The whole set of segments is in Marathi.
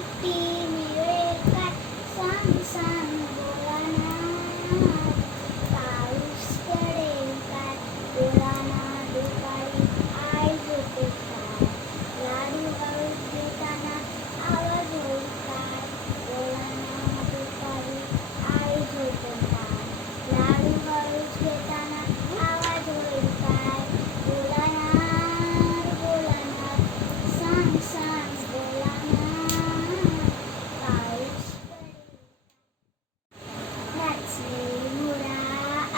सुट्टी मिळेल काय सांग सांग भोलानाथ. पाऊस पडेल काय भोलानाथ दुपारी आई झोपेत काय लाडू हळूच घेताना आवाज होईल काय भोलानाथ दुपारी आई झोपेत काय लाडू हळूच घेताना आवाज होईल काय भोलानाथ भोलानाथ सांग सांग भोलानाथ. पाऊस पडेल नाचले मोरा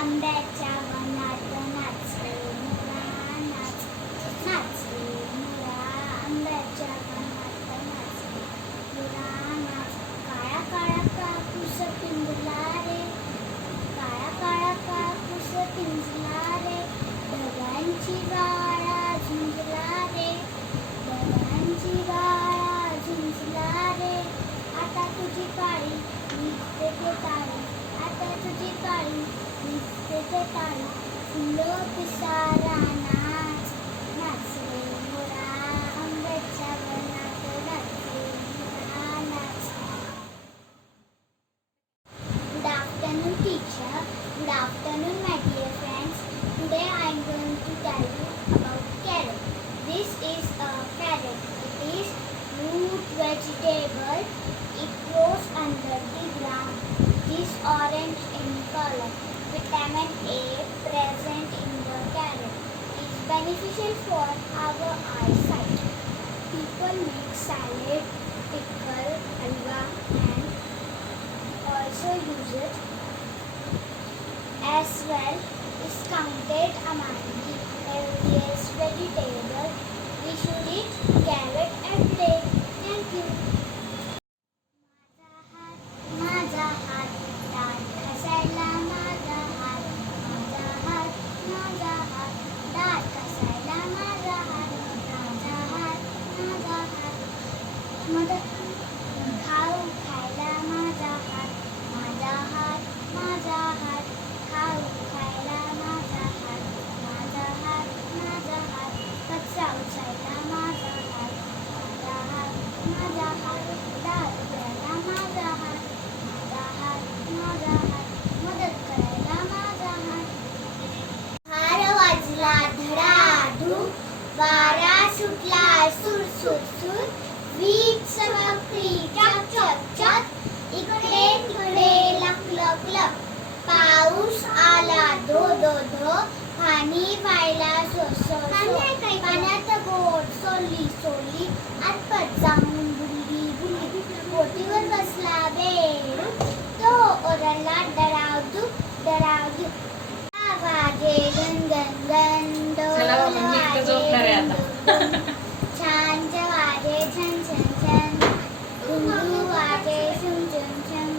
आंब्याच्या वनात नाचले मोरा नाच नाचले मोरा आंब्याच्या वनात नाचले मोरा नाच. काळा काळा कापूस पिंजला रे काळा काळा कापूस पिंजला रे ढगांची गाळा झुंजला रे ढगांची गाळा झुंजला रे. आता तुझी पाळी निघते ते तारी आता तुझी पाळी निघते ते तारी फुलं पिसारा नाच नाचले मोरा आंब्याच्या वनात नाचले मोरा नाच. Good afternoon, teacher. Good afternoon, my dear friends. Today I am going to tell you about carrot. This is a carrot. It is root vegetable. It grows under the ground. It is orange in color. Vitamin A present in the carrot. It is beneficial for our eyesight. People make salad, pickle, halwa, and also use it as well. Is counted among the healthiest vegetable. We should eat carrot every day. Thank you. माझा हात दात घासायला माझा हात माझा हात माझा हात दात घासायला माझा हात माझा हात माझा हात मदत खाऊ खायला माझा हात माझा हात माझा हात खाऊ खायला माझा हात माझा हात माझा हात कचरा उचलायला माझा हात माझा हात माझा हात दात उचलायला माझा हात माझा हात माझा हात मदत करायला माझा हात. हार वाजला धडाधूम वारा सुटला सुर सुर सुर वीज चमकली चक चक चक इकडे तिकडे लक लक लक पाऊस आला धो धो धो पाणी व्हायला सो सो सो पाण्यात बोट सोडली सोडली आतपट जाऊन बुडली बुडली बोटीवर बसला बेडू तो ओरडला डरावधू डरावधू वाजे गण गण गण चला डोल बाबा, मी इकडे झोपणार आहे आता. छान वाजे छन छन छन घुंगरू वाजे छुम छुम छुम.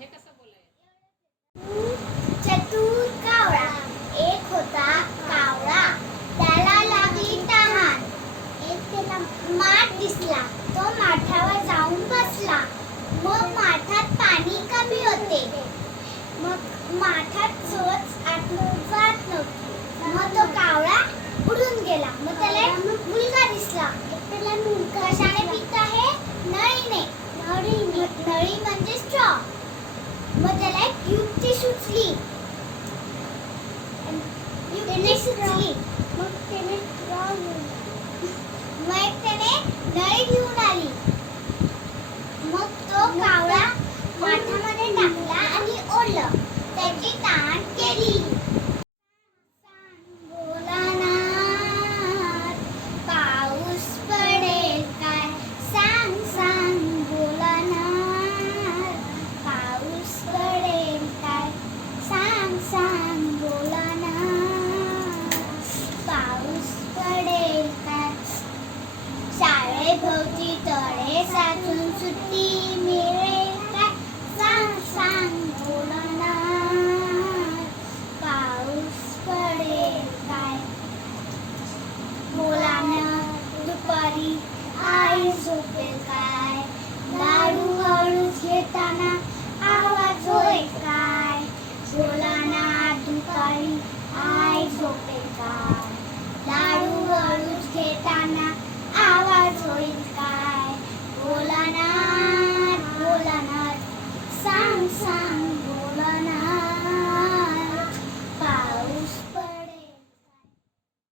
हे कसं बोलायचं? चतुर कावळा एक होता कावळा त्याला लागली तहान. एक त्याला माठ दिसला तो माठावर जाऊन बसला. मग माठात पाणी कमी होते. मग माठात चोच आतून जात नव्हती. मग तो कावळा उडून गेला. मग त्याला एक मुलगा दिसला. त्याला कशाने पित आहे नळीने. नळी म्हणजे स्ट्रॉ. मग त्याला एक युक्ती सुचली.